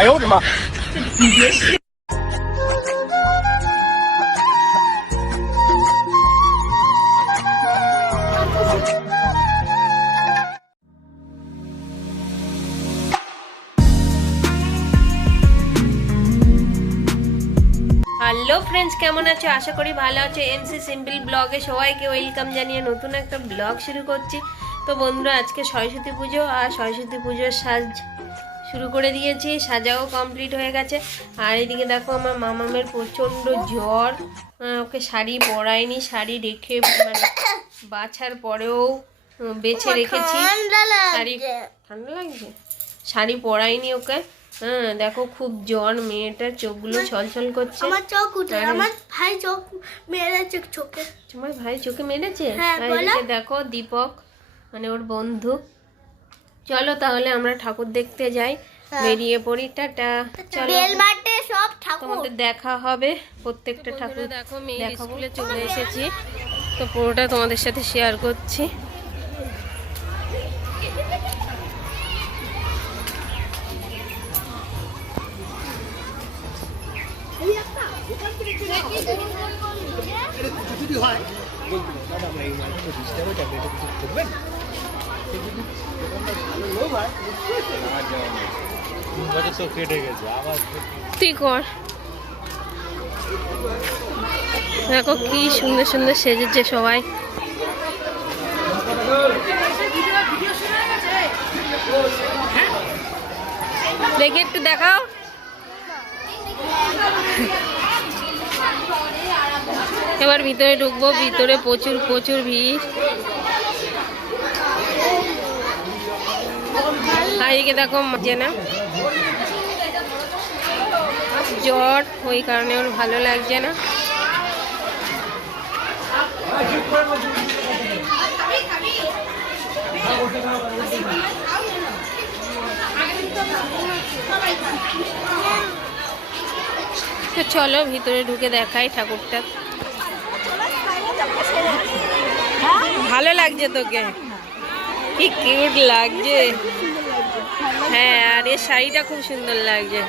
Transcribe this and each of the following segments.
哎呦我的妈！ hello friends কেমন আছো আশা করি ভালো আছো এমসি সিম্পল ব্লগে সবাইকে ওয়েলকাম জানিয়ে নতুন একটা ব্লগ শুরু করছি তো বন্ধুরা আজকে সরস্বতী পুজো আর সরস্বতী পুজোর সাজ শুরু করে দিয়েছি সাজাও কমপ্লিট হয়ে গেছে। আর এদিকে দেখো আমার মামামের প্রচণ্ড জ্বর। ওকে শাড়ি পরায়নি শাড়ি রেখে মানে বাছার পরেও বেছে রেখেছি। শাড়ি ঠান্ডা লাগছে? শাড়ি পরাইনি ওকে। হ্যাঁ দেখো খুব জ্বর মেয়েটার চোখগুলো ছলছল করছে। আমার চোখ উঠে আমার ভাই চোখ মেরেছে চোখে। তোমার ভাই চোখে মেরেছে? হ্যাঁ, দেখো দীপক মানে ওর বন্ধু। চলো তাহলে আমরা ঠাকুর দেখতে যাই। হ্যাঁ। বেরিয়ে পড়ি টাটা। চলো। সব ঠাকুর। তোমাদের দেখা হবে প্রত্যেকটা ঠাকুর দেখো স্কুলে চলে এসেছি। তো পুরোটা তোমাদের সাথে শেয়ার করছি। আবার তুই কর দেখো কি সুন্দর সুন্দর সেজেছে সবাই। দেখি একটু দেখাও। এবার ভিতরে ঢুকবো, ভিতরে প্রচুর প্রচুর ভিড়। আর দেখো যে না, জ্বর, ওই কারণে ওর ভালো লাগছে না। তো চলো ভিতরে ঢুকে দেখাই ঠাকুরটা। ভালো লাগছে তোকে। কি কিউট লাগছে। হ্যাঁ আর এর শাড়িটা খুব সুন্দর লাগছে।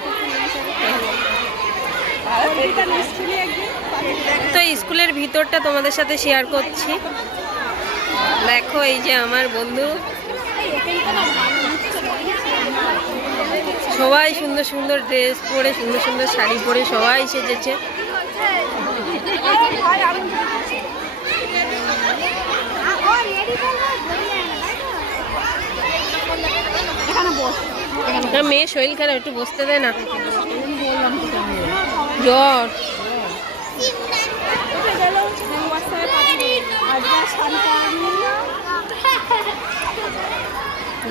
তো স্কুলের ভিতরটা তোমাদের সাথে শেয়ার করছি। দেখো, এই যে আমার বন্ধু। সবাই সুন্দর সুন্দর ড্রেস পরে, সুন্দর সুন্দর শাড়ি পরে সবাই সেজেছে। না মেয়ে শরীর খারাপ একটু বসতে দেয় না। জ্বর।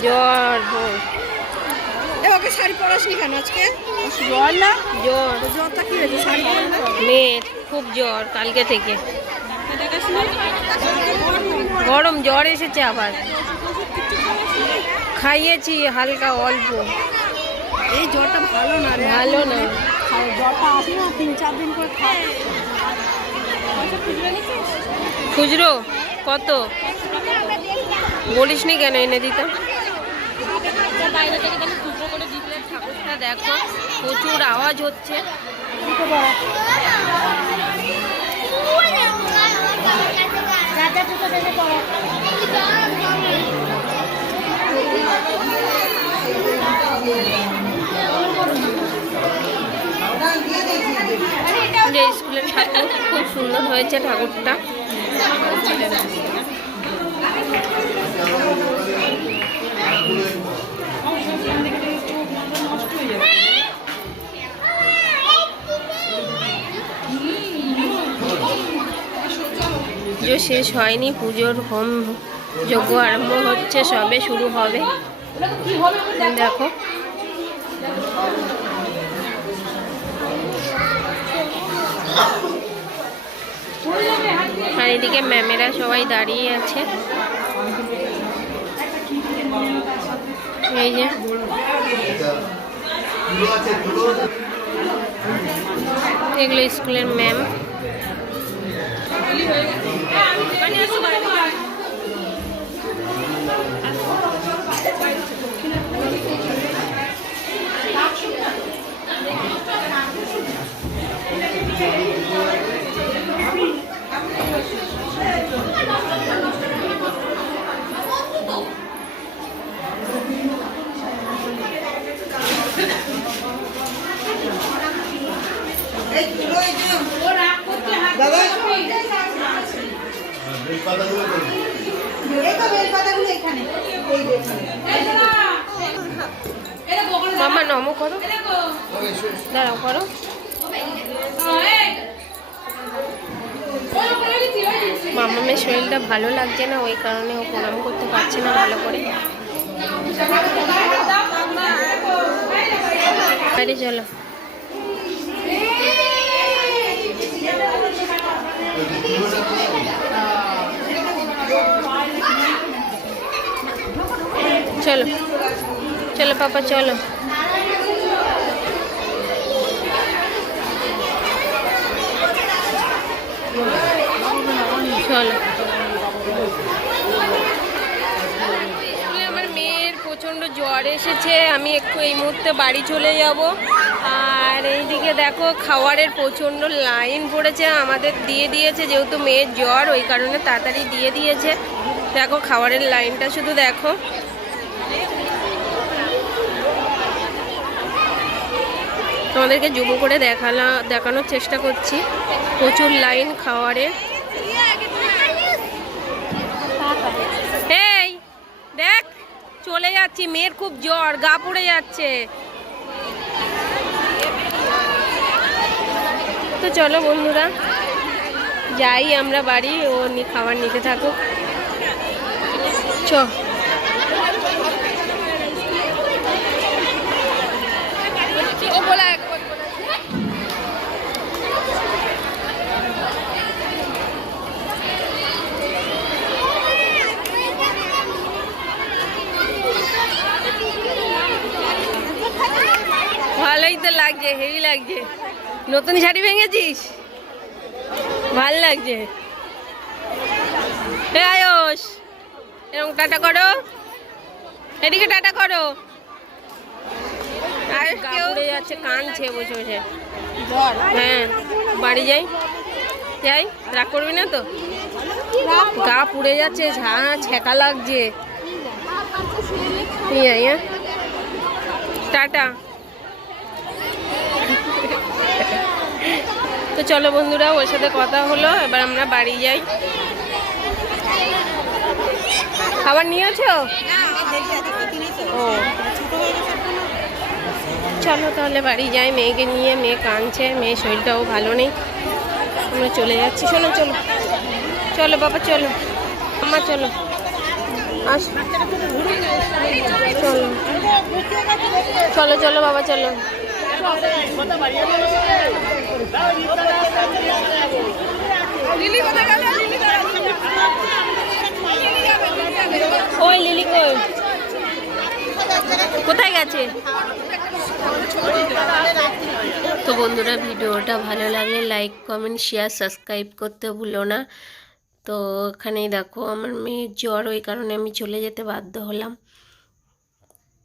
জ্বর ওকে শাড়ি পরাসনি কেন আজকে? জ্বর না? জ্বর। জ্বরটা কি হয়েছে? শাড়ি মেয়ের খুব জ্বর কালকে থেকে। গরম জ্বর এসেছে আবার। খাইয়েছি হালকা অল্প। এই জ্বরটা ভালো না ভালো না। জ্বরটা আসে না তিন চার দিন করে খা খুচরো কত? বলিসনি কেন এনে দিতাম ঠাকুরটা দেখো প্রচুর আওয়াজ হচ্ছে। রাজা পুজো থেকে পড়া যে স্কুলের ঠাকুর খুব সুন্দর হয়েছে ঠাকুরটা। পুজো শেষ হয়নি পুজোর হোম যজ্ঞ আরম্ভ হচ্ছে, সবে শুরু হবে। দেখো। আর এদিকে ম্যামেরা সবাই দাঁড়িয়ে আছে। এগুলো স্কুলের ম্যাম এই তো বেলপাতাগুলো এখানে এই দেখুন মামা নমো করো। দাঁড়াও, করো। মামামের শরীরটা ভালো লাগছে না, ওই কারণে ও প্রণাম করতে পারছে না ভালো করে। বাইরে চলো। চলো। চলো, পাপা, চলো। চলো। আমার মেয়ের প্রচণ্ড জ্বর এসেছে, আমি একটু এই মুহূর্তে বাড়ি চলে যাব। আর এইদিকে দেখো, খাওয়ারের প্রচণ্ড লাইন পড়েছে, আমাদের দিয়ে দিয়েছে, যেহেতু মেয়ের জ্বর, ওই কারণে তাড়াতাড়ি দিয়ে দিয়েছে। দেখো, খাওয়ারের লাইনটা শুধু দেখো। তোমাদেরকে জুম করে দেখালা দেখানোর চেষ্টা করছি। প্রচুর লাইন খাওয়ারের এই দেখ চলে যাচ্ছি, মেয়ের খুব জ্বর, গা পড়ে যাচ্ছে। তো চলো বন্ধুরা, যাই আমরা বাড়ি, ও খাবার নিতে থাকুক। চ ও বলা ভালোই তো লাগছে হেভি লাগছে। নতুন শাড়ি ভেঙেছিস? ভালো লাগছে। হে আয়ুষ এরকম টাটা করো। এদিকে টাটা করো। আয়ুষ কেউ? যাচ্ছে কানছে বসে বসে। হ্যাঁ বাড়ি যাই। যাই রাগ করবি না তো? গা পুড়ে যাচ্ছে ছেঁকা লাগছে। যাই হ্যাঁ। টাটা। তো চলো বন্ধুরা, ওর সাথে কথা হলো, এবার আমরা বাড়ি যাই। খাবার নিয়েছো? ও। চলো তাহলে বাড়ি যাই, মেয়েকে নিয়ে, মেয়ে কাঁদছে, মেয়ের শরীরটাও ভালো নেই। আমরা চলে যাচ্ছি। শোনো, চলো। চলো বাবা, চলো। আমার চলো। আস। চলো। চলো চলো বাবা, চলো। ওই লিলি কোথায় গেছে? তো বন্ধুরা, ভিডিওটা ভালো লাগলে লাইক কমেন্ট শেয়ার সাবস্ক্রাইব করতে ভুলো না। তো এখানেই দেখো, আমার মেয়ের জ্বর, ওই কারণে আমি চলে যেতে বাধ্য হলাম।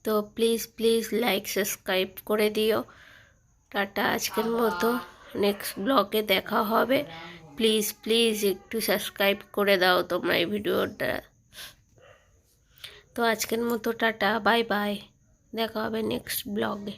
তো প্লিজ প্লিজ লাইক সাবস্ক্রাইব করে দিও। টাটা, আজকের মতো। নেক্সট ব্লগে দেখা হবে। প্লিজ প্লিজ একটু সাবস্ক্রাইব করে দাও তোমরা এই ভিডিওটা তো আজকের মতো টাটা বাই বাই দেখা হবে নেক্সট ব্লগে